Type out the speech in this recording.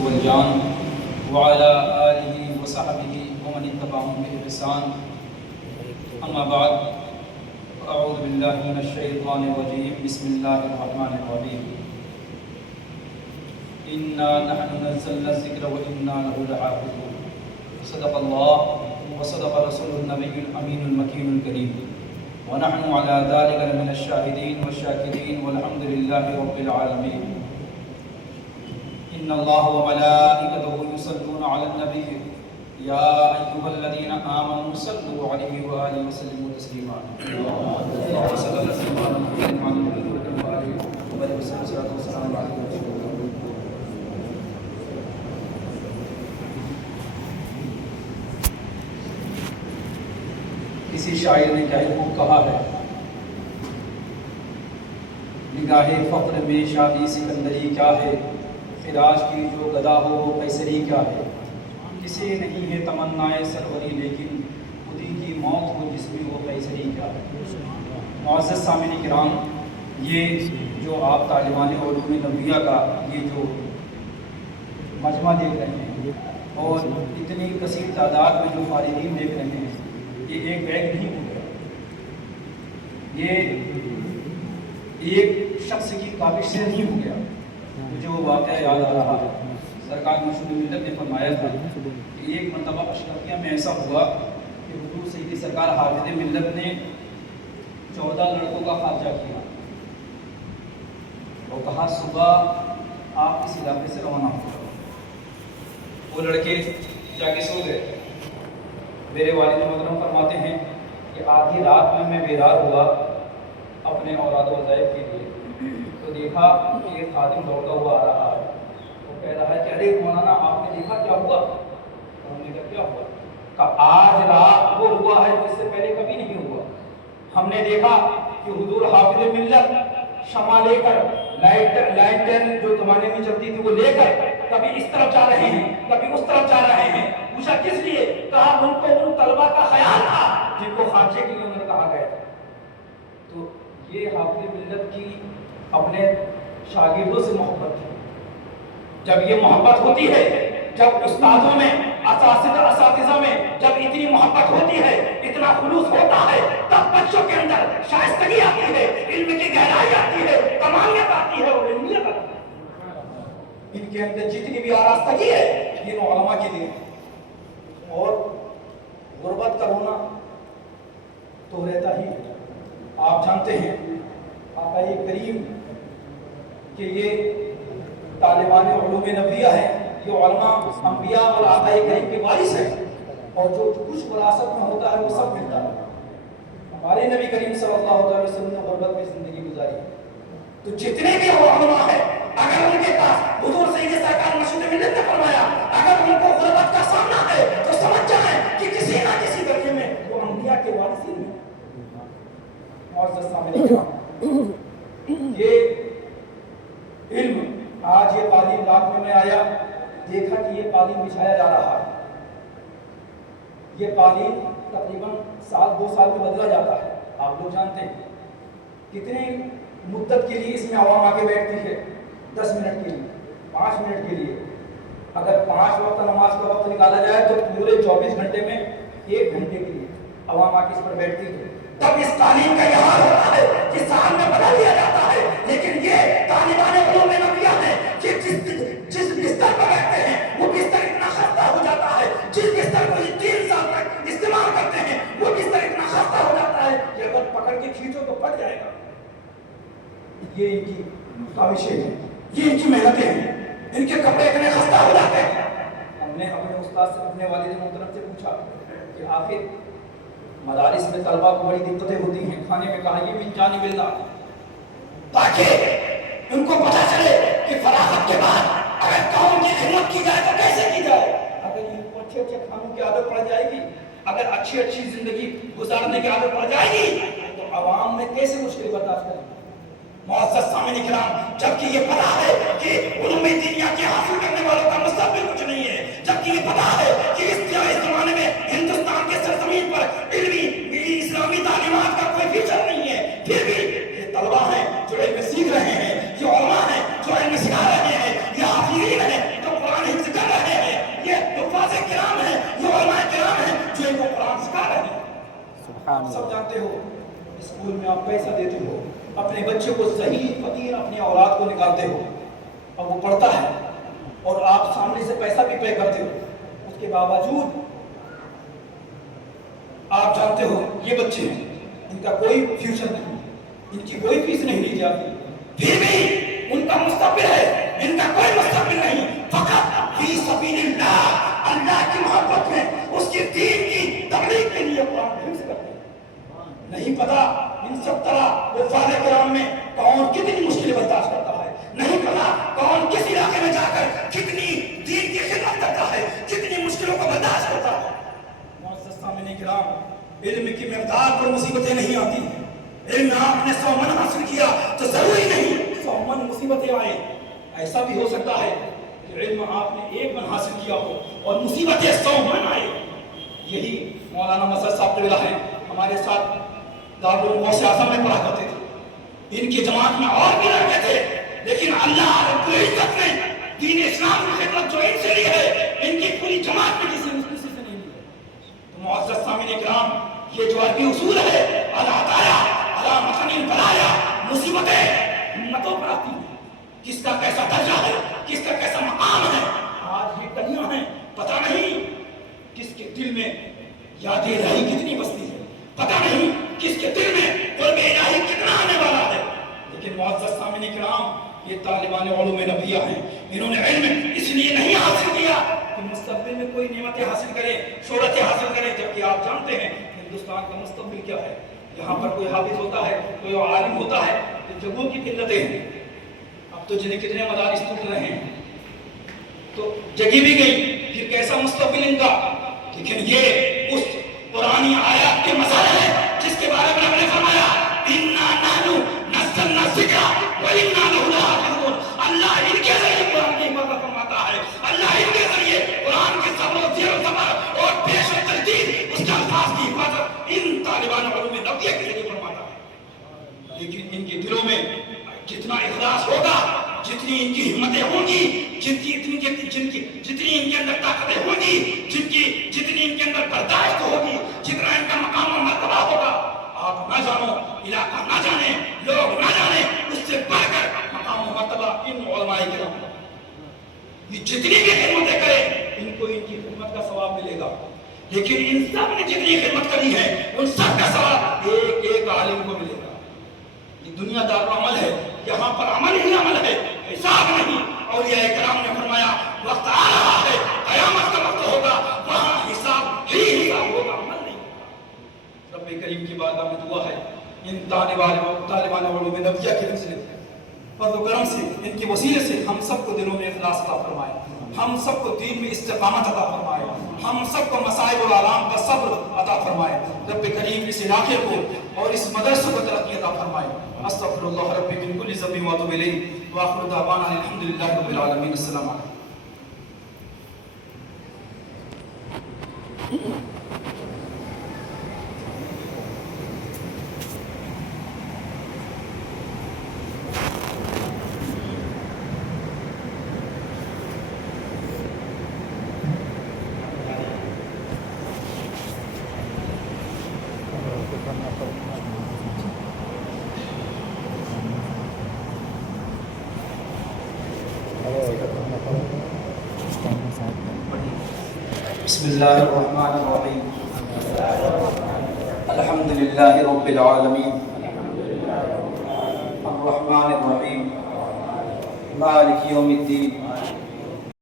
والجان وعلى آله وصحبه ومن اتبعهم بإحسان أما بعد أعوذ بالله من الشيطان الرجيم بسم الله الرحمن الرحيم إنا نحن نزلنا الذكر وإنا له لحافظون صدق الله وصدق رسول النبي الأمين المكين الكريم ونحن على ذلك لمن الشاهدين والشاكرين والحمد لله رب العالمين إن الله وملائكته يصلون على النبي يا أيها الذين آمنوا صلوا عليه وآله وسلموا تسليما اللهم صل على سيدنا محمد وعلى آله وصحبه وسلم کسی شاعر نے کیا خوب کہا ہے، نگاہ فقر میں شادی سکندری کیا ہے، فراش کی جو گدا ہو وہ قیصری کیا ہے، کسی نہیں ہے تمنائے سروری لیکن خودی کی موت ہو جس میں وہ قیصری کیا ہے۔ معزز سامعین کرام، یہ جو آپ طالبان علوم نبویہ کا یہ جو مجمع دیکھ رہے ہیں اور اتنی کثیر تعداد میں جو فارغین دیکھ رہے ہیں، یہ ایک بیگ نہیں ہو گیا، یہ ایک شخص کی کاوش سے نہیں ہو گیا۔ مجھے وہ واقعہ یاد آ رہا ہے، سرکار مشہور ملت نے فرمایا تھا کہ ایک مرتبہ اشرفیہ میں ایسا ہوا کہ حضور سیدی سرکار حافظ ملت نے 14 لڑکوں کا خارجہ کیا اور کہا صبح آپ اس علاقے سے روانہ ہو جاؤ۔ وہ لڑکے جا کے سو گئے۔ میرے والد محترم فرماتے ہیں کہ آدھی رات میں بیدار ہوا اپنے اولاد و وظائف کے لیے، تو دیکھا کہ ایک خادم دوڑتا ہوا آ رہا ہے۔ وہ کہہ رہا ہے کہ ارے مولانا آپ نے دیکھا کیا ہوا؟ ہم نے کہا کیا ہوا؟ کہ آج رات وہ ہوا ہے جو اس سے پہلے کبھی نہیں ہوا۔ ہم نے دیکھا کہ حضور حافظ ملت شمع لے کر لائٹر جو زمانے میں چلتی تھی وہ لے کر کبھی اس طرف جا رہے ہیں کبھی اس طرف جا رہے ہیں۔ پوچھا کس لیے؟ کہا ان کو ان طلبہ کا خیال تھا جن کو خارجے کے لیے انہوں نے کہا گیا تھا۔ تو یہ حافظ ملت کی اپنے شاگردوں سے محبت تھی۔ جب یہ محبت ہوتی ہے، جب استادوں میں اساتذہ میں جب اتنی محبت ہوتی ہے، اتنا خلوص ہوتا ہے، تب بچوں کے اندر شائستگی آتی ہے، علم کی گہرائی آتی ہے، کمالیت آتی ہے اور علمیت آتی ہے۔ ان کے اندر جتنی بھی آراستگی ہے یہ علماء کی دین ہے۔ اور غربت کا ہونا تو رہتا ہی ہے۔ آپ جانتے ہیں آقا کریم کہ یہ طالبان علوم نبویہ ہیں، یہ علماء انبیاء اور آقا کریم کے وارث ہیں، اور جو کچھ وراثت میں ہوتا ہے وہ سب ملتا ہے۔ ہمارے نبی کریم صلی اللہ علیہ وسلم نے غربت میں زندگی گزاری، تو جتنے بھی علماء ہیں اگر ان کے پاس حضور سید سرکار مشہور ملت نے فرمایا اگر ان کو غربت کا سامنا ہے تو سمجھ جائیں کہ کسی نہ کسی درجے میں وہ انبیاء کے وارثین ہیں۔ معزز سامعین کرام، یہ علم آج یہ قالین رات میں آیا، دیکھا کہ یہ قالین بچھایا جا رہا ہے۔ یہ قالین تقریباً 2 سال میں بدلا جاتا ہے۔ آپ لوگ جانتے ہیں کتنے مدت کے لیے اس میں عوام آ کے بیٹھتی ہے؟ 10 منٹ کے لیے، 5 منٹ کے لیے۔ اگر 5 وقت نماز کا وقت نکالا جائے تو پورے 24 گھنٹے میں 1 گھنٹے کے لیے عوام آ کے اس پر بیٹھتی ہے۔ تب اس قالین کا یہ حال ہوتا ہے کہ سال میں بدل دیا جاتا ہے، لیکن یہ طالبان علوم نبویہ ہیں کہ جس بستر پر بیٹھتے ہیں وہ بستر اتنا خستہ ہو جاتا ہے، جس بستر کو 3 سال تک استعمال کرتے ہیں وہ بستر اتنا خستہ ہو جاتا ہے کہ اگر پکڑ کے کھینچو تو پھٹ جائے گا۔ یہ ان کی کاوشیں ہیں، یہ ان کی محنتیں ہیں، ان کے کپڑے اتنے خستہ ہو جاتے ہیں۔ ہم نے اپنے استاد سے اپنے والد محترم سے پوچھا کہ آخر مدارس میں طلبہ کو بڑی دقتیں ہوتی ہیں کھانے میں، کہا یہ من جانب اللہ، تاکہ ان کو پتہ چلے کہ فراغت کے بعد اگر قوم کی خدمت کی جائے تو کیسے کی جائے۔ اگر ان کو اچھے کھانوں کی عادت پڑ جائے گی، اگر اچھی زندگی گزارنے کی عادت پڑ جائے گی تو عوام میں کیسے مشکل برداشت کریں گے۔ معزز سامعین کرام، جبکہ یہ پتہ ہے کہ علوم دینیہ کے حاصل کرنے والوں کا مستقبل کچھ نہیں ہے، جبکہ یہ پتہ ہے کہ اس زمانے میں ہندوستان کے سرزمین پر علمی اسلامی تعلیمات کا کوئی فیچر نہیں ہے، پھر بھی یہ طلبہ ہیں جو علم سیکھ رہے ہیں، یہ علماء ہیں جو علم سکھا رہے ہیں، یہ حافظین ہیں جو قرآن سب جانتے ہو اسکول میں آپ پیسہ دیتے ہو، اپنے بچے کو صحیح فقیر اپنی اولاد کو نکالتے ہو اور وہ پڑھتا ہے اور آپ سامنے سے پیسہ بھی پے کرتے ہو، اس کے باوجود آپ جانتے ہو یہ بچے ہیں، ان کا کوئی فیوچر نہیں، ان کی کوئی فیس نہیں لی جاتی، پھر بھی ان کا مستقبل ہے، ان کا کوئی مستقبل نہیں، فقط فی سبیل اللہ، اللہ کی محبت میں اس کی دین کی تبلیغ کے لیے قرآن حفظ کرتے ہیں۔ نہیں پتا ان سب طرح وفاد کرام میں کون کتنی مشکل برداشت کرتا ہے، نہیں پتا کون کس علاقے میں جا کر کتنی دین کی خدمت کرتا ہے، کتنی مشکلوں کو برداشت کرتا ہے۔ معزز سامعین کرام، علم کی مقدار پر مصیبتیں نہیں آتی، علم آپ نے 100 من حاصل کیا تو ضروری نہیں 100 من مصیبتیں آئے، ایسا بھی ہو سکتا ہے کہ علم آپ نے 1 من حاصل کیا ہو اور مصیبتیں 100 من آئے۔ یہی مولانا مظہر صاحب قبلہ ہیں، ہمارے ساتھ دارالعلوم غوث اعظم میں پڑھا کرتے تھے، ان کی جماعت میں اور بھی لڑکے تھے، لیکن اللہ رب العزت نے دین اسلام کی خدمت جو ان سے لی ہے، ان کی پوری جماعت میں کسی سے نہیں لی ہے۔ تو معزز سامعین کرام، یہ جو عربی اصول ہے، العطایا علی متن البلایا، مصیبتیں ہمتوں پر آتی ہیں، کس کا کیسا درجہ ہے، کس کا کیسا مقام ہے۔ آج یہ کلیاں ہیں، پتہ نہیں کس کے دل میں یاد الہی کتنی بستی ہے، پتہ نہیں کس کے دل میں قرب الہی کتنا آنے والا ہے، لیکن معزز سامعین کرام، یہ طالبان علوم نبویہ ہیں، انہوں نے علم اس لیے نہیں حاصل کیا کہ مستقبل میں کوئی نعمتیں حاصل کریں، شہرتیں حاصل کریں، جبکہ آپ جانتے ہیں ہندوستان کا مستقبل کیا ہے۔ یہاں پر کوئی حافظ ہوتا ہے، کوئی عالم ہوتا ہے، تو جگہوں کی قلتیں ہیں، اب تو جنہیں کتنے مدارس ٹوٹ رہے ہیں، تو جگہ بھی گئی، پھر کیسا مستقبل ان کا۔ لیکن یہ اس قرآنی آیات کے مسائل ہے جس کے بارے میں ہم نے فرمایا اِنَّا نَحْنُ نَزَّلْنَا الذِّکْرَ وَإِنَّا لَهُ لَحَافِظُونَ۔ اللہ ان کے ذریعے قرآن کی حفاظت فرماتا ہے، اللہ ان کے ذریعے قرآن کے صبر و زیر و زبر اور پیش و تجدید اس کے الفاظ کی حفاظت ان طالبان علوم نبویہ کے ذریعے فرماتا ہے۔ لیکن ان کے دلوں میں جتنا اخلاص ہوگا، جتنی ان کی ہمتیں ہوں گی، جتنی ان کے اندر طاقتیں ہوں گی، جتنی ان کے اندر برداشت ہوگی، جتنا ان کا مقام و مرتبہ ہوگا، آپ نہ جانو، علاقہ نہ جانے، لوگ نہ جانے، اس سے بڑھ کر مقام و مرتبہ ان علماء کرام، یہ جتنی بھی خدمتیں کریں ان کو ان کی خدمت کا ثواب ملے گا۔ لیکن ان سب نے جتنی خدمت کری ہے ان سب کا ثواب ایک ایک عالم کو ملے گا۔ یہ دنیا دار عمل ہے، یہاں پر عمل ہی عمل ہے، حساب نہیں۔ اولیاء کرام نے فرمایا وقت آ رہا ہے، قیامت کا وقت ہوگا، وہاں حساب ہی حساب ہوگا، عمل نہیں ہوگا۔ رب کریم کی بارگاہ میں دعا ہے ان طالبان علوم نبویہ کے فضل فضل و کرم سے، ان کے وسیلے سے ہم سب کو دلوں میں اخلاص عطا فرمائے، ہم سب کو دین میں استقامت عطا فرمائے، ہم سب کو مصائب والآلام پر صبر عطا فرمائے۔ رب کریم اس علاقے کو اور اس مدرسے کو ترقی عطا فرمائے۔ استغفر اللہ ربی من کل ذنب واتوب الیہ وآخر دعوانا الحمدللہ رب العالمین۔ السلام علیکم۔ بسم اللہ الرحمن الرحیم، الحمدللہ رب العالمین، الرحمن الرحیم، مالک یوم الدین،